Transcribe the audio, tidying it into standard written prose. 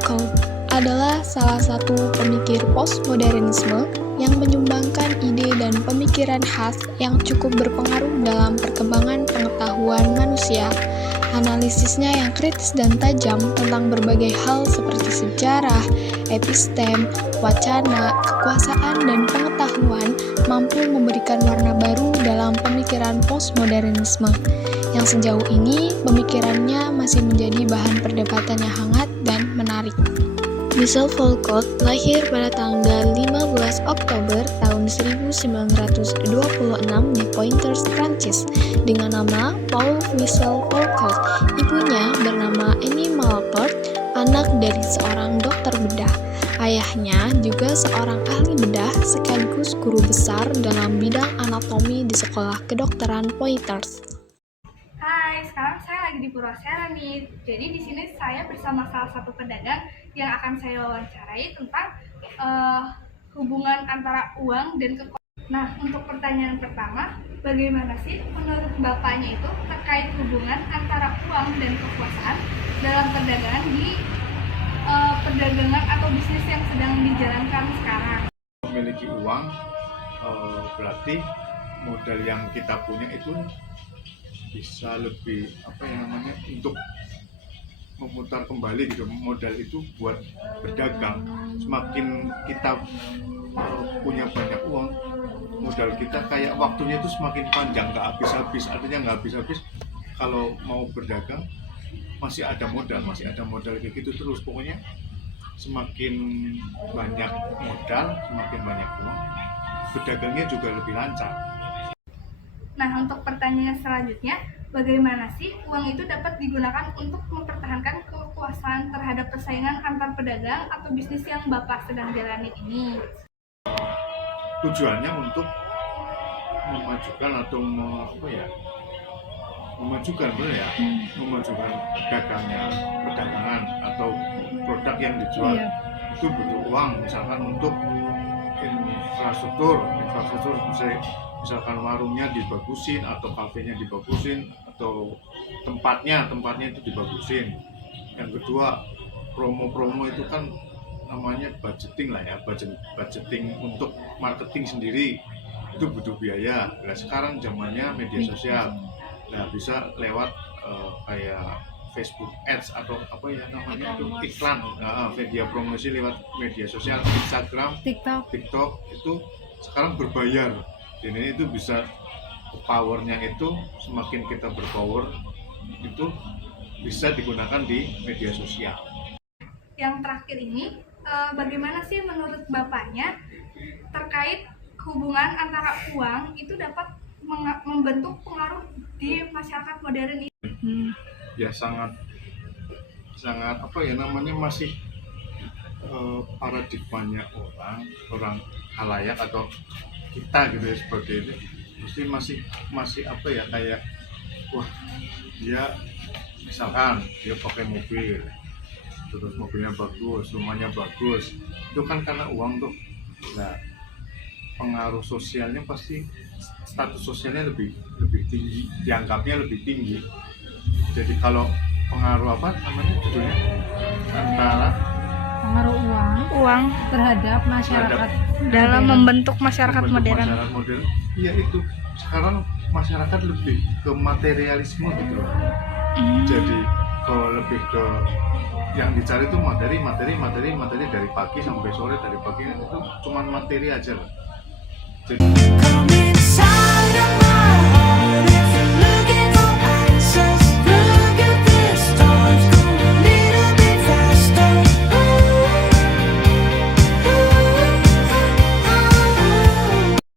Foucault adalah salah satu pemikir postmodernisme yang menyumbangkan ide dan pemikiran khas yang cukup berpengaruh dalam perkembangan pengetahuan manusia. Analisisnya yang kritis dan tajam tentang berbagai hal seperti sejarah, epistem, wacana, kekuasaan, dan pengetahuan mampu memberikan warna baru dalam pemikiran postmodernisme, yang sejauh ini pemikirannya masih menjadi bahan perdebatan yang hangat dan menarik. Michel Foucault lahir pada tanggal 15 Oktober tahun 1926 di Poitiers, Prancis, dengan nama Paul Michel Foucault. Ibunya bernama Annie Malapert, anak dari seorang dokter bedah. Ayahnya juga seorang ahli bedah sekaligus guru besar dalam bidang anatomi di sekolah kedokteran Poitiers. Hai, sekarang saya lagi di Purwakarta nih. Jadi di sini saya bersama salah satu pedagang yang akan saya wawancarai tentang hubungan antara uang dan kekuasaan. Nah, untuk pertanyaan pertama, bagaimana sih menurut Bapaknya itu terkait hubungan antara uang dan kekuasaan dalam perdagangan di perdagangan atau bisnis yang sedang dijalankan sekarang? Memiliki uang berarti modal yang kita punya itu bisa lebih untuk memutar kembali gitu, modal itu buat berdagang. Semakin kita punya banyak uang, modal kita kayak waktunya itu semakin panjang, nggak habis-habis. Artinya nggak habis-habis. Kalau mau berdagang masih ada modal kayak gitu terus. Pokoknya semakin banyak modal, semakin banyak uang, berdagangnya juga lebih lancar. Nah, untuk pertanyaan selanjutnya, bagaimana sih uang itu dapat digunakan untuk mempertahankan kekuasaan terhadap persaingan antar pedagang atau bisnis yang Bapak sedang jalani ini? Tujuannya untuk memajukan atau memajukan perdagangan atau produk yang dijual. Itu butuh uang, misalkan untuk infrastruktur misalkan warungnya dibagusin atau kafenya dibagusin atau tempatnya itu dibagusin. Yang kedua, promo itu kan namanya budgeting lah ya, budgeting untuk marketing sendiri itu butuh biaya. Nah, sekarang zamannya media sosial. Nah, bisa lewat kayak Facebook Ads atau itu iklan, media promosi lewat media sosial, Instagram, TikTok itu sekarang berbayar. Ini itu bisa powernya itu semakin kita berpower itu bisa digunakan di media sosial. Yang terakhir ini, bagaimana sih menurut Bapaknya terkait hubungan antara uang itu dapat membentuk pengaruh di masyarakat modern ini? Ya sangat masih paradigmanya orang halayak atau kita gitu ya, sebagai ini masih kayak wah, dia misalkan dia pakai mobil, terus mobilnya bagus, rumahnya bagus, itu kan karena uang tuh. Nah, pengaruh sosialnya pasti status sosialnya lebih tinggi, dianggapnya lebih tinggi. Jadi kalau pengaruh judulnya antara pengaruh uang terhadap masyarakat dalam membentuk masyarakat modern. Iya, itu sekarang masyarakat lebih ke materialisme gitu loh. Jadi kalau lebih ke yang dicari itu materi dari pagi sampai sore, dari pagi itu cuman materi aja loh. Jadi